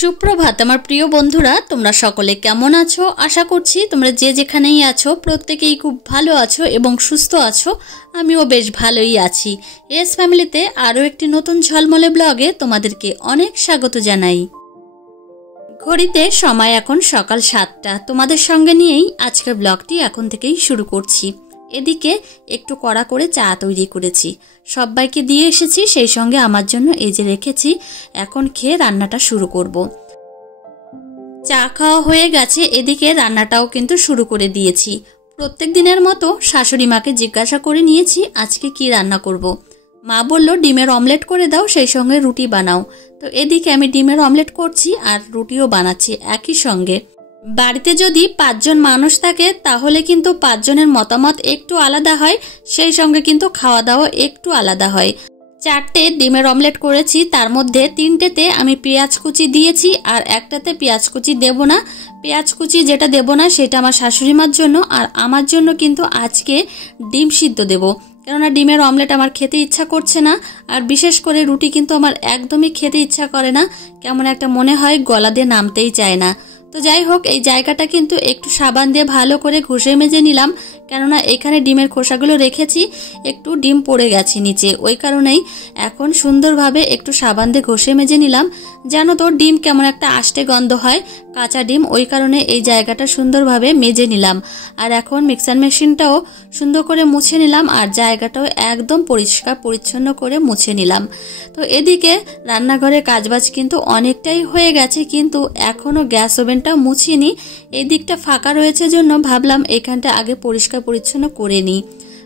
সুপ্রভাত আমার প্রিয় বন্ধুরা, তোমরা সকলে কেমন আছো? আশা করছি তোমরা যে যেখানেই আছো প্রত্যেকেই খুব ভালো আছো এবং সুস্থ আছো। আমিও বেশ ভালোই আছি। এস ফ্যামিলিতে আরও একটি নতুন ঝলমলে ব্লগে তোমাদেরকে অনেক স্বাগত জানাই। ঘড়িতে সময় এখন সকাল 7টা। তোমাদের সঙ্গে নিয়েই আজকের ব্লগটি এখন থেকেই শুরু করছি। এদিকে একটু কড়া করে চা তৈরি করেছি, সবাইকে দিয়ে এসেছি, সেই সঙ্গে আমার জন্য এই যে রেখেছি। এখন খেয়ে রান্নাটা শুরু করব। চা খাওয়া হয়ে গেছে, এদিকে রান্নাটাও কিন্তু শুরু করে দিয়েছি। প্রত্যেক দিনের মতো শাশুড়ি মাকে জিজ্ঞাসা করে নিয়েছি আজকে কি রান্না করব। মা বলল ডিমের অমলেট করে দাও, সেই সঙ্গে রুটি বানাও। তো এদিকে আমি ডিমের অমলেট করছি আর রুটিও বানাচ্ছি একই সঙ্গে। বাড়িতে যদি 5 জন মানুষ থাকে তাহলে কিন্তু 5 জনের মতামত একটু আলাদা হয়, সেই সঙ্গে কিন্তু খাওয়া দাওয়া একটু আলাদা হয়। 4টে ডিমের অমলেট করেছি, তার মধ্যে 3টেতে আমি পেঁয়াজ কুচি দিয়েছি আর একটাতে পেঁয়াজ কুচি দেব না। পেঁয়াজ কুচি যেটা দেব না সেটা আমার শাশুড়ি মার জন্য, আর আমার জন্য কিন্তু আজকে ডিম সিদ্ধ দেব। কেননা ডিমের অমলেট আমার খেতে ইচ্ছা করছে না, আর বিশেষ করে রুটি কিন্তু আমার একদমই খেতে ইচ্ছা করে না, কেমন একটা মনে হয় গলা দিয়ে নামতেই চায় না। তো যাই হোক, এই জায়গাটা কিন্তু একটু সাবান দিয়ে ভালো করে ঘষে মেজে নিলাম, কেননা এখানে ডিমের খোসাগুলো রেখেছি, একটু ডিম পড়ে গেছে নিচে, ওই কারণেই এখন সুন্দরভাবে একটু সাবান দিয়ে ঘষে মেজে নিলাম। জানো তো ডিম কেমন একটা আষ্টে গন্ধ হয়, কাঁচা ডিম, ওই কারণে এই জায়গাটা সুন্দরভাবে মেজে নিলাম। আর এখন মিক্সার মেশিনটাও সুন্দর করে মুছে নিলাম, আর জায়গাটাও একদম পরিষ্কার পরিচ্ছন্ন করে মুছে নিলাম। তো এদিকে রান্নাঘরে কাজবাজ কিন্তু অনেকটাই হয়ে গেছে, কিন্তু এখনও গ্যাস ওভেনটা মুছিনি। এই দিকটা ফাঁকা রয়েছে জন্য ভাবলাম এখানটা আগে পরিষ্কার পরিচ্ছন্ন করে নিই।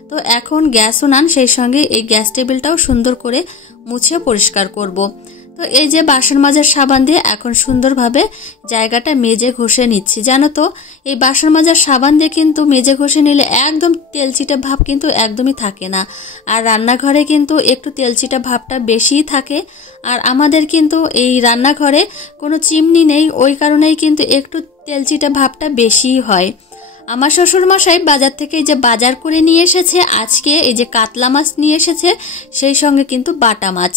তো এখন গ্যাস ওনান, সেই সঙ্গে এই গ্যাস টেবিলটাও সুন্দর করে মুছে পরিষ্কার করব। তো এই যে বাসন মাজার সাবান দিয়ে এখন সুন্দরভাবে জায়গাটা মেজে ঘষে নিচ্ছি। জানো তো এই বাসন মাজার সাবান দিয়ে কিন্তু মেজে ঘষে নিলে একদম তেলচিটে ভাব কিন্তু একদমই থাকে না, আর রান্নাঘরে কিন্তু একটু তেলচিটে ভাবটা বেশিই থাকে। আর আমাদের কিন্তু এই রান্নাঘরে কোনো চিমনি নেই, ওই কারণেই কিন্তু একটু তেলচিটে ভাবটা বেশিই হয়। আমার শ্বশুরমশাই বাজার থেকে এই যে বাজার করে নিয়ে এসেছে, আজকে এই যে কাতলা মাছ নিয়ে এসেছে, সেই সঙ্গে কিন্তু বাটা মাছ।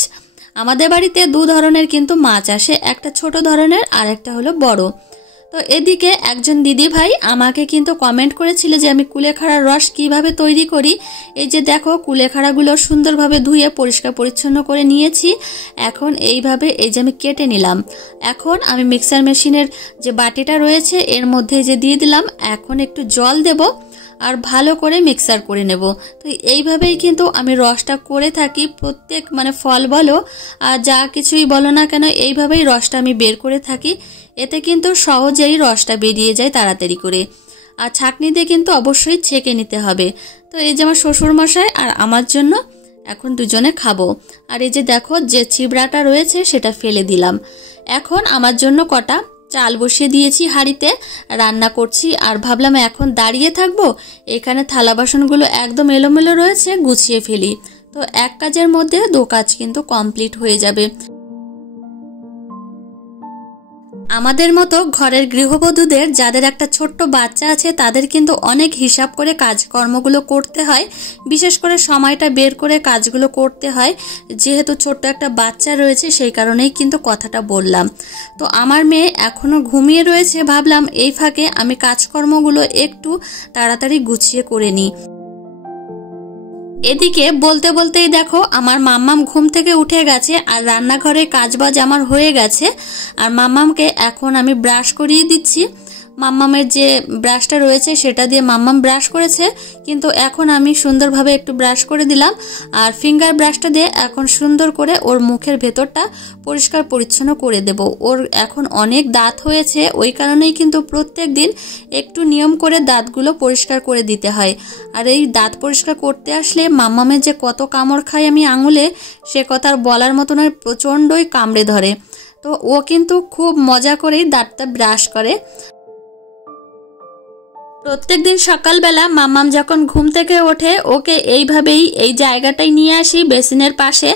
আমাদের বাড়িতে 2 ধরনের কিন্তু মাছ আসে, একটা ছোট ধরনের আর একটা হলো বড়। তো এদিকে একজন দিদি ভাই আমাকে কিন্তু কমেন্ট করেছিল যে আমি কুলেখাড়ার রস কিভাবে তৈরি করি। এই যে দেখো কুলেখাড়াগুলো সুন্দরভাবে ধুয়ে পরিষ্কার পরিচ্ছন্ন করে নিয়েছি। এখন এইভাবে এই যে আমি কেটে নিলাম। এখন আমি মিক্সার মেশিনের যে বাটিটা রয়েছে এর মধ্যে যে দিয়ে দিলাম, এখন একটু জল দেব আর ভালো করে মিক্সার করে নেব। তো এইভাবেই কিন্তু আমি রসটা করে থাকি, প্রত্যেক ফল বলো আর যা কিছুই বলো না কেন, এইভাবেই রসটা আমি বের করে থাকি। এতে কিন্তু সহজেই রসটা বেরিয়ে যায় তাড়াতাড়ি করে। আর ছাঁকনি দিয়ে কিন্তু অবশ্যই ছেঁকে নিতে হবে। তো এই যে আমার শ্বশুরমশাই আর আমার জন্য এখন দুজনে খাবো। আর এই যে দেখো যে চিবড়াটা রয়েছে সেটা ফেলে দিলাম। এখন আমার জন্য কটা চাল বসিয়ে দিয়েছি, হাঁড়িতে রান্না করছি। আর ভাবলাম এখন দাঁড়িয়ে থাকবো, এখানে থালা বাসনগুলো একদম এলোমেলো রয়েছে, গুছিয়ে ফেলি। তো এক কাজের মধ্যে 2 কাজ কিন্তু কমপ্লিট হয়ে যাবে। আমাদের মতো ঘরের গৃহবধূদের যাদের একটা ছোট্ট বাচ্চা আছে তাদের কিন্তু অনেক হিসাব করে কাজকর্মগুলো করতে হয়, বিশেষ করে সময়টা বের করে কাজগুলো করতে হয়। যেহেতু ছোট্ট একটা বাচ্চা রয়েছে সেই কারণেই কিন্তু কথাটা বললাম। তো আমার মেয়ে এখনো ঘুমিয়ে রয়েছে, ভাবলাম এই ফাঁকে আমি কাজকর্মগুলো একটু তাড়াতাড়ি গুছিয়ে করে নিই। এদিকে বলতে বলতেই দেখো আমার মাম্মাম ঘুম থেকে উঠে গেছে আর রান্নাঘরে কাজবাজ আমার হয়ে গেছে। আর মাম্মামকে এখন আমি ব্রাশ করিয়ে দিচ্ছি। মাম্মামের যে ব্রাশটা রয়েছে সেটা দিয়ে মাম্মাম ব্রাশ করেছে, কিন্তু এখন আমি সুন্দরভাবে একটু ব্রাশ করে দিলাম। আর ফিঙ্গার ব্রাশটা দিয়ে এখন সুন্দর করে ওর মুখের ভেতরটা পরিষ্কার পরিচ্ছন্ন করে দেব। ওর এখন অনেক দাঁত হয়েছে, ওই কারণেই কিন্তু প্রত্যেক দিন একটু নিয়ম করে দাঁতগুলো পরিষ্কার করে দিতে হয়। আর এই দাঁত পরিষ্কার করতে আসলে মাম্মামের যে কত কামড় খায় আমি আঙুলে, সে কথা আর বলার মতো নয়, প্রচণ্ডই কামড়ে ধরে। তো ও কিন্তু খুব মজা করেই দাঁতটা ব্রাশ করে। প্রত্যেকদিন সকালবেলা মাম্মাম যখন ঘুম থেকে ওঠে ওকে এইভাবেই এই জায়গাটায় নিয়ে আসি বেসিনের পাশে,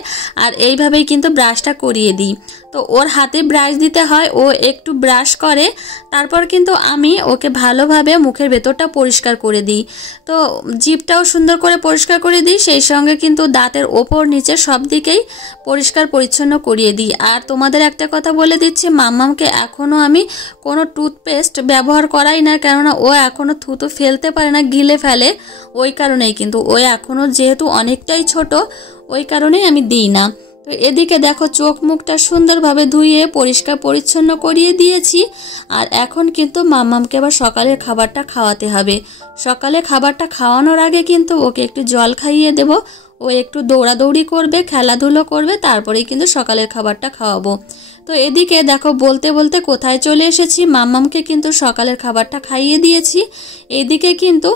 আর এইভাবেই কিন্তু ব্রাশটা করিয়ে দিই। তো ওর হাতে ব্রাশ দিতে হয়, ও একটু ব্রাশ করে, তারপর কিন্তু আমি ওকে ভালোভাবে মুখের ভেতরটা পরিষ্কার করে দিই। তো জিভটাও সুন্দর করে পরিষ্কার করে দিই, সেই সঙ্গে কিন্তু দাঁতের ওপর নিচে সব দিকেই পরিষ্কার পরিচ্ছন্ন করিয়ে দিই। আর তোমাদের একটা কথা বলে দিচ্ছি, মাম্মামকে এখনও আমি কোনো টুথপেস্ট ব্যবহার করাই না, কেননা ও এখনও থুতু ফেলতে পারে না, গিলে ফেলে, ওই কারণেই। কিন্তু ও এখনও যেহেতু অনেকটাই ছোট, ওই কারণেই আমি দিই না। তো এদিকে দেখো চোখ মুখটা সুন্দরভাবে ধুয়ে পরিষ্কার পরিচ্ছন্ন করিয়ে দিয়েছি। আর এখন কিন্তু মাম্মামকে আবার সকালের খাবারটা খাওয়াতে হবে। সকালে খাবারটা খাওয়ানোর আগে কিন্তু ওকে একটু জল খাইয়ে দেব, ও একটু দৌড়াদৌড়ি করবে, খেলাধুলো করবে, তারপরেই কিন্তু সকালের খাবারটা খাওয়াবো। তো এদিকে দেখো বলতে বলতে কোথায় চলে এসেছি, মাম্মামকে কিন্তু সকালের খাবারটা খাইয়ে দিয়েছি। এদিকে কিন্তু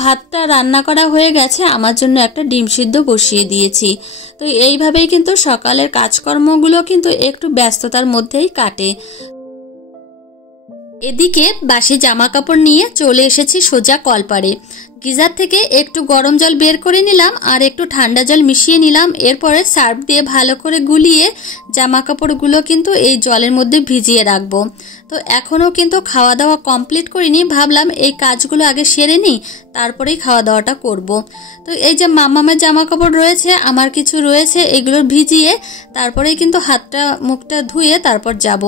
ভাতটা রান্না করা হয়ে গেছে, আমার জন্য একটা ডিম সিদ্ধ বসিয়ে দিয়েছি। তো এইভাবেই কিন্তু সকালের কাজকর্মগুলো কিন্তু একটু ব্যস্ততার মধ্যেই কাটে। এদিকে বাসি জামা কাপড় নিয়ে চলে এসেছি সোজা কলপাড়ে। গিজার থেকে একটু গরম জল বের করে নিলাম আর একটু ঠান্ডা জল মিশিয়ে নিলাম। এরপরে সার্ফ দিয়ে ভালো করে গুলিয়ে জামা কাপড়গুলো কিন্তু এই জলের মধ্যে ভিজিয়ে রাখবো। তো এখনও কিন্তু খাওয়া দাওয়া কমপ্লিট করিনি, ভাবলাম এই কাজগুলো আগে সেরে নিই, তারপরেই খাওয়া দাওয়াটা করব। তো এই যে মাম্মামের জামা কাপড় রয়েছে, আমার কিছু রয়েছে, এগুলো ভিজিয়ে তারপরেই কিন্তু হাতটা মুখটা ধুয়ে তারপর যাব।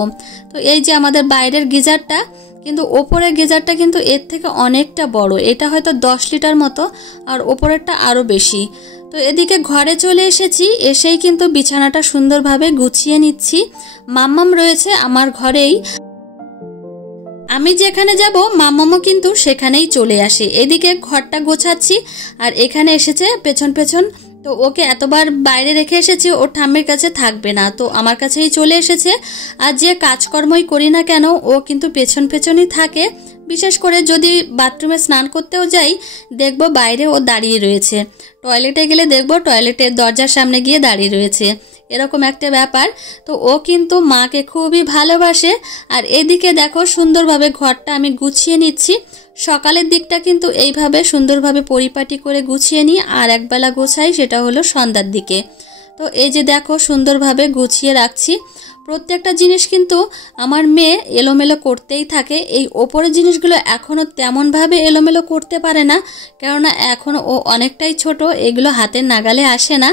তো এই যে আমাদের বাইরের গিজারটা, কিন্তু ওপরের গিজারটা কিন্তু এর থেকে অনেকটা বড়, এটা হয়তো 10 লিটার মতো, আর ওপরেরটা আরও বেশি। তো এদিকে ঘরে চলে এসেছি, এসেই কিন্তু বিছানাটা সুন্দরভাবে গুছিয়ে নিচ্ছি। মাম্মাম রয়েছে আমার ঘরেই, আমি যেখানে যাব মাম্মামও কিন্তু সেখানেই চলে আসে। এদিকে ঘরটা গোছাচ্ছি আর এখানে এসেছে পেছন পেছন। তো ওকে এতবার বাইরে রেখে এসেছি, ওর ঠাম্মির কাছে থাকবে না, তো আমার কাছেই চলে এসেছে। আর যে কাজকর্মই করি না কেন ও কিন্তু পেছন পেছনই থাকে। বিশেষ করে যদি বাথরুমে স্নান করতেও যাই, দেখব বাইরে ও দাঁড়িয়ে রয়েছে, টয়লেটে গেলে দেখব টয়লেটের দরজার সামনে গিয়ে দাঁড়িয়ে রয়েছে, এরকম একটা ব্যাপার। তো ও কিন্তু মাকে খুবই ভালোবাসে। আর এদিকে দেখো সুন্দরভাবে ঘরটা আমি গুছিয়ে নিচ্ছি। সকালের দিকটা কিন্তু এইভাবে সুন্দরভাবে পরিপাটি করে গুছিয়ে নিই, আর একবেলা গোছাই, সেটা হলো সন্ধ্যার দিকে। তো এই যে দেখো সুন্দরভাবে গুছিয়ে রাখছি। প্রত্যেকটা জিনিস কিন্তু আমার মেয়ে এলোমেলো করতেই থাকে। এই ওপরের জিনিসগুলো এখনও তেমনভাবে এলোমেলো করতে পারে না, কেননা এখনও ও অনেকটাই ছোট, এগুলো হাতের নাগালে আসে না।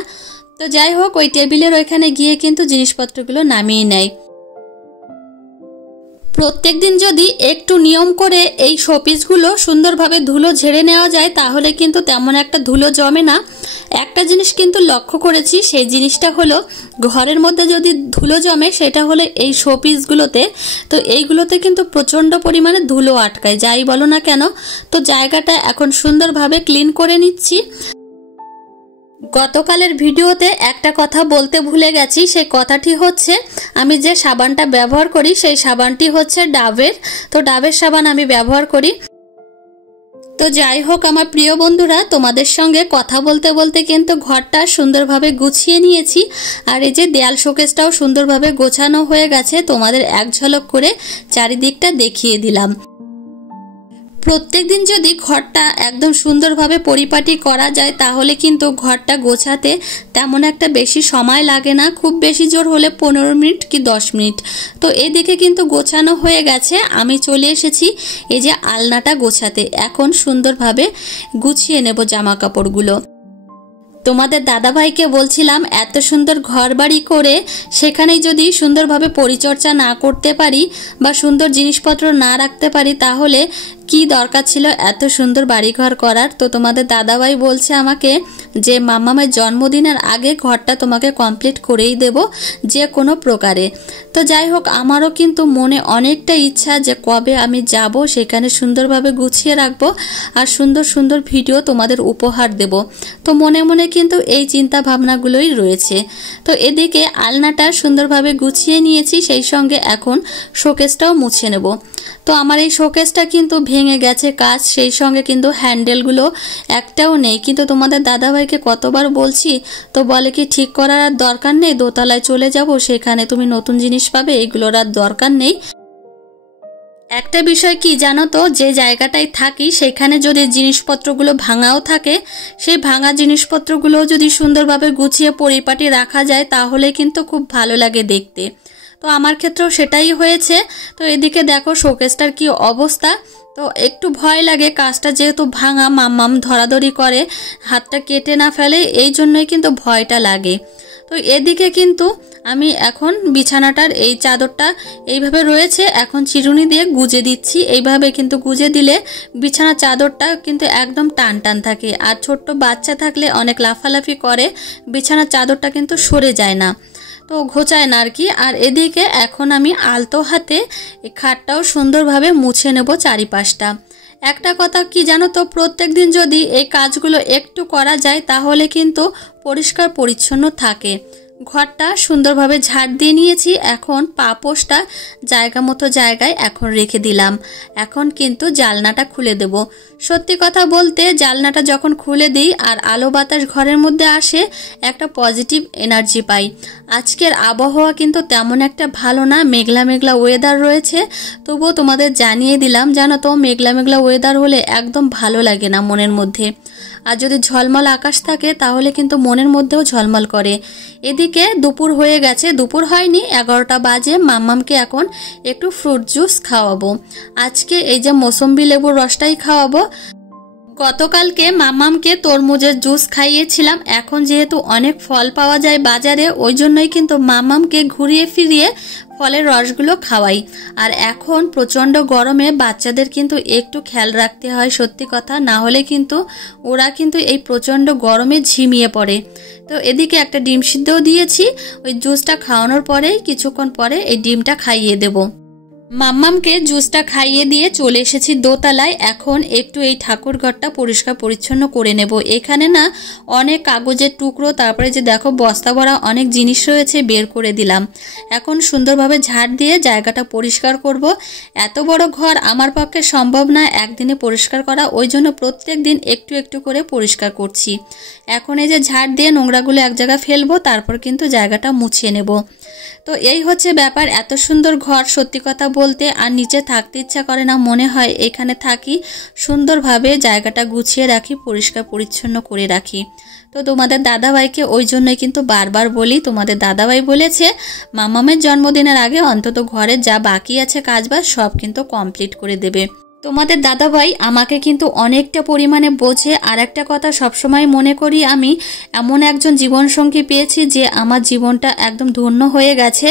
তো যাই হোক, ওই টেবিলের ওইখানে গিয়ে কিন্তু জিনিসপত্রগুলো নামিয়ে নেয়। প্রত্যেক দিন যদি একটু নিয়ম করে এই শোপিসগুলো সুন্দরভাবে ধুলো ঝেড়ে নেওয়া যায়, তাহলে কিন্তু তেমন একটা ধুলো জমে না। একটা জিনিস কিন্তু লক্ষ্য করেছি, সেই জিনিসটা হলো ঘরের মধ্যে যদি ধুলো জমে, সেটা হলো এই শোপিসগুলোতে। তো এইগুলোতে কিন্তু প্রচণ্ড পরিমাণে ধুলো আটকায়, যাই বলো না কেন। তো জায়গাটা এখন সুন্দরভাবে ক্লিন করে নিচ্ছি। গতকালের ভিডিওতে একটা কথা বলতে ভুলে গেছি, সেই কথাটি হচ্ছে আমি যে সাবানটা ব্যবহার করি সেই সাবানটি হচ্ছে ডাবের। তো ডাবের সাবান আমি ব্যবহার করি। তো যাই হোক আমার প্রিয় বন্ধুরা, তোমাদের সঙ্গে কথা বলতে বলতে কিন্তু ঘরটা সুন্দরভাবে গুছিয়ে নিয়েছি। আর এই যে দেয়াল শোকেসটাও সুন্দরভাবে গোছানো হয়ে গেছে, তোমাদের এক ঝলক করে চারিদিকটা দেখিয়ে দিলাম। প্রত্যেক দিন যদি ঘরটা একদম সুন্দরভাবে পরিপাটি করা যায়, তাহলে কিন্তু ঘরটা গোছাতে তেমন একটা বেশি সময় লাগে না, খুব বেশি জোর হলে 15 মিনিট কি 10 মিনিট। তো এদিকে কিন্তু গোছানো হয়ে গেছে, আমি চলে এসেছি এই যে আলনাটা গোছাতে। এখন সুন্দরভাবে গুছিয়ে নেব জামা কাপড়গুলো। তোমাদের দাদাভাইকে বলছিলাম, এত সুন্দর ঘর বাড়ি করে সেখানেই যদি সুন্দরভাবে পরিচর্যা না করতে পারি বা সুন্দর জিনিসপত্র না রাখতে পারি, তাহলে কি দরকার ছিল এত সুন্দর বাড়িঘর করার। তো তোমাদের দাদাভাই বলছে আমাকে যে মাম্মামের জন্মদিনের আগে ঘরটা তোমাকে কমপ্লিট করেই দেব যে কোনো প্রকারে। তো যাই হোক, আমারও কিন্তু মনে অনেকটা ইচ্ছা যে কবে আমি যাব, সেখানে সুন্দরভাবে গুছিয়ে রাখবো আর সুন্দর সুন্দর ভিডিও তোমাদের উপহার দেব। তো মনে মনে কিন্তু এই চিন্তা ভাবনাগুলোই রয়েছে। তো এদিকে আলনাটা সুন্দরভাবে গুছিয়ে নিয়েছি, সেই সঙ্গে এখন শোকেসটাও মুছে নেব। তো আমার এই শোকেসটা কিন্তু ভেঙে গেছে কাজ, সেই সঙ্গে কিন্তু হ্যান্ডেলগুলো একটাও নেই। কিন্তু তোমাদের দাদাভাইকে কতবার বলছি, তো বলে কি ঠিক করার আর দরকার নেই, দোতলায় চলে যাব, সেখানে তুমি নতুন জিনিস পাবে, এগুলোর আর দরকার নেই। একটা বিষয় কি জানো তো, যে জায়গাটায় থাকি সেখানে যদি জিনিসপত্রগুলো ভাঙাও থাকে, সেই ভাঙা জিনিসপত্রগুলো যদি সুন্দরভাবে গুছিয়ে পরিপাটি রাখা যায়, তাহলে কিন্তু খুব ভালো লাগে দেখতে। তো আমার ক্ষেত্রেও সেটাই হয়েছে। তো এদিকে দেখো শোকেসটার কি অবস্থা। তো একটু ভয় লাগে, কাজটা যেহেতু ভাঙা, মাম্মাম ধরাধরি করে হাতটা কেটে না ফেলে, এই জন্যই কিন্তু ভয়টা লাগে। তো এদিকে কিন্তু আমি এখন বিছানাটার এই চাদরটা এইভাবে রয়েছে, এখন চিরুনি দিয়ে গুজে দিচ্ছি। এইভাবে কিন্তু গুজে দিলে বিছানার চাদরটা কিন্তু একদম টান টান থাকে, আর ছোট্ট বাচ্চা থাকলে অনেক লাফালাফি করে, বিছানার চাদরটা কিন্তু সরে যায় না, তো ঘোচায় না আর কি। আর এদিকে এখন আমি আলতো হাতে এই খাটটাও সুন্দরভাবে মুছে নেব চারিপাশটা। একটা কথা কি জানো তো, প্রত্যেক দিন যদি এই কাজগুলো একটু করা যায় তাহলে কিন্তু পরিষ্কার পরিচ্ছন্ন থাকে। ঘরটা সুন্দরভাবে ঝাড় দিয়ে নিয়েছি, এখন পাপোশটা জায়গা মতো জায়গায় এখন রেখে দিলাম। এখন কিন্তু জানলাটা খুলে দেব। সত্যি কথা বলতে জানলাটা যখন খুলে দিই আর আলো বাতাস ঘরের মধ্যে আসে, একটা পজিটিভ এনার্জি পাই। আজকের আবহাওয়া কিন্তু তেমন একটা ভালো না, মেঘলা মেঘলা ওয়েদার রয়েছে, তবুও তোমাদের জানিয়ে দিলাম। জানো তো, মেঘলা মেঘলা ওয়েদার হলে একদম ভালো লাগে না মনের মধ্যে, আর যদি ঝলমল আকাশ থাকে তাহলে কিন্তু মনের মধ্যেও ঝলমল করে। এদিকে দুপুর হয়ে গেছে, দুপুর হয়নি, 11টা বাজে। মাম্মামকে এখন একটু ফ্রুট জুস খাওয়াবো। আজকে এই যে মৌসম্বি লেবুর রসটাই খাওয়াবো। গতকালকে মাম্মামকে তরমুজের জুস খাইয়েছিলাম। এখন যেহেতু অনেক ফল পাওয়া যায় বাজারে, ওই জন্যই কিন্তু মাম্মামকে ঘুরিয়ে ফিরিয়ে ফলের রসগুলো খাওয়াই। আর এখন প্রচণ্ড গরমে বাচ্চাদের কিন্তু একটু খেয়াল রাখতে হয়, সত্যি কথা, না হলে কিন্তু ওরা কিন্তু এই প্রচণ্ড গরমে ঝিমিয়ে পড়ে। তো এদিকে একটা ডিম সিদ্ধও দিয়েছি, ওই জুসটা খাওয়ানোর পরেই কিছুক্ষণ পরে এই ডিমটা খাইয়ে দেব। মাম্মামকে জুসটা খাইয়ে দিয়ে চলে এসেছি দোতলায়। এখন একটু এই ঠাকুর ঘরটা পরিষ্কার পরিচ্ছন্ন করে নেব। এখানে না অনেক কাগজের টুকরো, তারপরে যে দেখো বস্তা ভরা অনেক জিনিস রয়েছে, বের করে দিলাম। এখন সুন্দরভাবে ঝাড় দিয়ে জায়গাটা পরিষ্কার করব। এত বড় ঘর আমার পক্ষে সম্ভব না একদিনে পরিষ্কার করা, ওই জন্য প্রত্যেক দিন একটু একটু করে পরিষ্কার করছি। এখন এই যে ঝাড় দিয়ে নোংরাগুলো এক জায়গায় ফেলবো, তারপর কিন্তু জায়গাটা মুছিয়ে নেব। তো এই হচ্ছে ব্যাপার। এত সুন্দর ঘর, সত্যি কথা বলতে আর নিচে থাকতে ইচ্ছা করে না, মনে হয় এখানে থাকি, সুন্দরভাবে জায়গাটা গুছিয়ে রাখি, পরিষ্কার পরিচ্ছন্ন করে রাখি। তো তোমাদের দাদাভাইকে ওই জন্যই কিন্তু বারবার বলি, তোমাদের দাদাভাই বলেছে মাম্মামের জন্মদিনের আগে অন্তত ঘরের যা বাকি আছে কাজবাজ সব কিন্তু কমপ্লিট করে দেবে। তোমাদের দাদাভাই আমাকে কিন্তু অনেকটা পরিমাণে বোঝে। আর একটা কথা সবসময় মনে করি, আমি এমন একজন জীবনসঙ্গী পেয়েছি যে আমার জীবনটা একদম ধন্য হয়ে গেছে।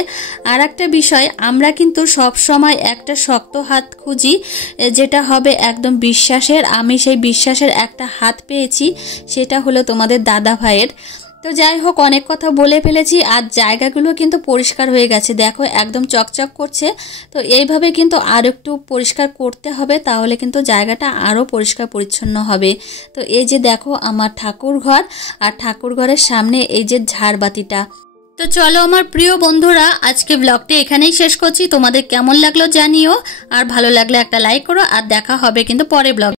আর একটা বিষয়, আমরা কিন্তু সব সময় একটা শক্ত হাত খুঁজি, যেটা হবে একদম বিশ্বাসের। আমি সেই বিশ্বাসের একটা হাত পেয়েছি, সেটা হলো তোমাদের দাদাভাইয়ের। তো যাই হোক, অনেক কথা বলে ফেলেছি, আর জায়গাগুলো কিন্তু পরিষ্কার হয়ে গেছে, দেখো একদম চকচক করছে। তো এইভাবে কিন্তু আর একটু পরিষ্কার করতে হবে, তাহলে কিন্তু জায়গাটা আরও পরিষ্কার পরিচ্ছন্ন হবে। তো এই যে দেখো আমার ঠাকুর ঘর, আর ঠাকুর ঘরের সামনে এই যে ঝাড়বাতিটা। তো চলো আমার প্রিয় বন্ধুরা, আজকে ব্লগটি এখানেই শেষ করছি। তোমাদের কেমন লাগলো জানিও, আর ভালো লাগলে একটা লাইক করো, আর দেখা হবে কিন্তু পরে ব্লগ।